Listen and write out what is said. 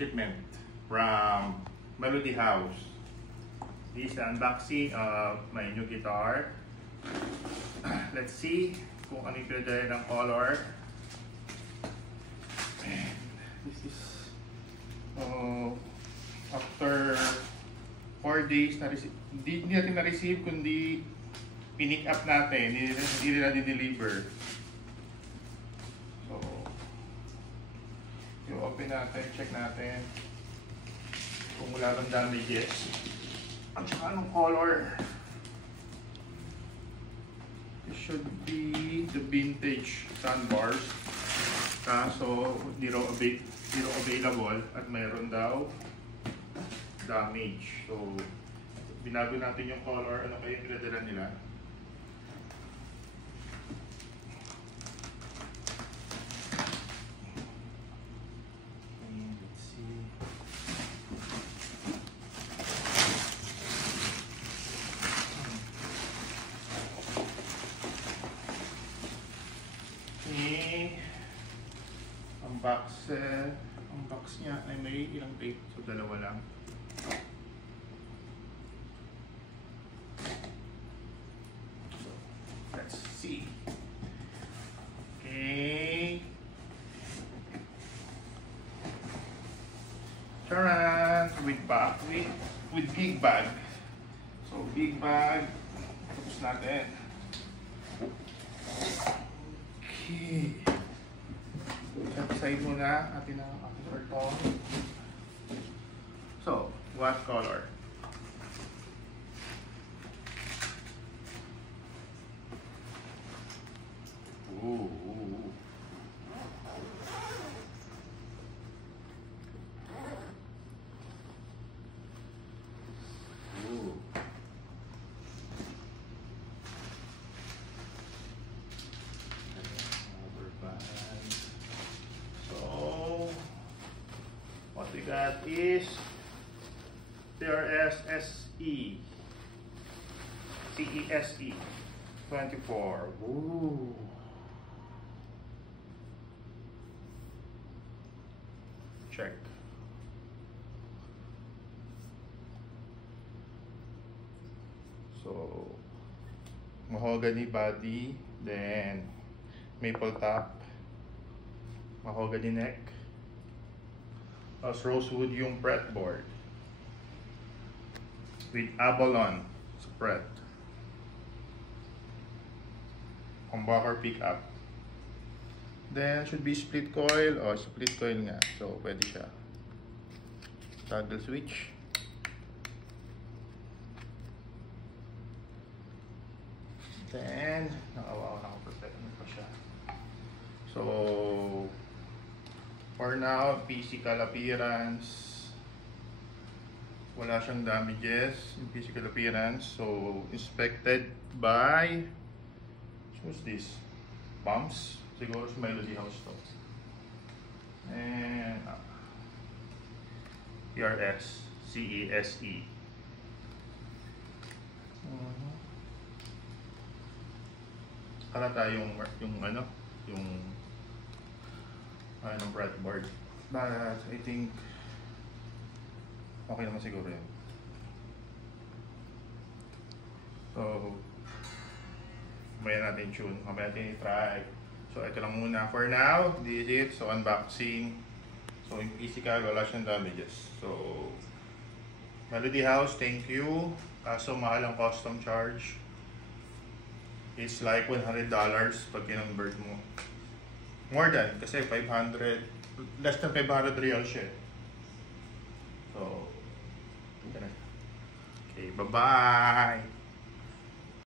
shipment from Melody House. This is the unboxing of my new guitar. Let's see kung ano yung pinadala ng color. And this is after 4 days na receive. Hindi natin na-receive kundi pinick up natin, hindi nila din-deliver. So, i-open natin, check natin kung wala bang damages. At saka anong color. It should be the vintage sandbars. Kaso, di raw available at mayroon daw damage. So, binago natin yung color. Ano kaya yung pinadala nila? Let's see. Ang box niya ay may ilang tape. So, dalawa lang. So, let's see. Okay. Charan! With big bag. So, big bag. Tapos natin. Okay. Side muna atin ang karton. So, what color? Ooh. What we got is CRS-SE CESE 24. Ooh. Check. So, mahogany body, then maple top, mahogany neck. Tapos rosewood yung fretboard with Avalon sa fret. Humbucker pickup. Then should be split coil. Oh, split coil nga. So pwede siya. Toggle switch. Then naka-protect pa siya. So for now, physical appearance, wala siyang damages in physical appearance. So, inspected by, what's this? Pumps? Siguro sa Melody House to. And, PRS, CESE. Kalata yung ng fretboard. But I think okay naman siguro yun. So, mamaya natin tune. Mamaya natin i-try. So, ito lang muna for now. This is it. So, unboxing. So, yung physical, wala siyang damages. So, Melody House, thank you. Kaso, mahal ang custom charge. It's like $100 pag kinonvert mo. More than, kasi 500, less than 500 real siya. So, okay, bye-bye!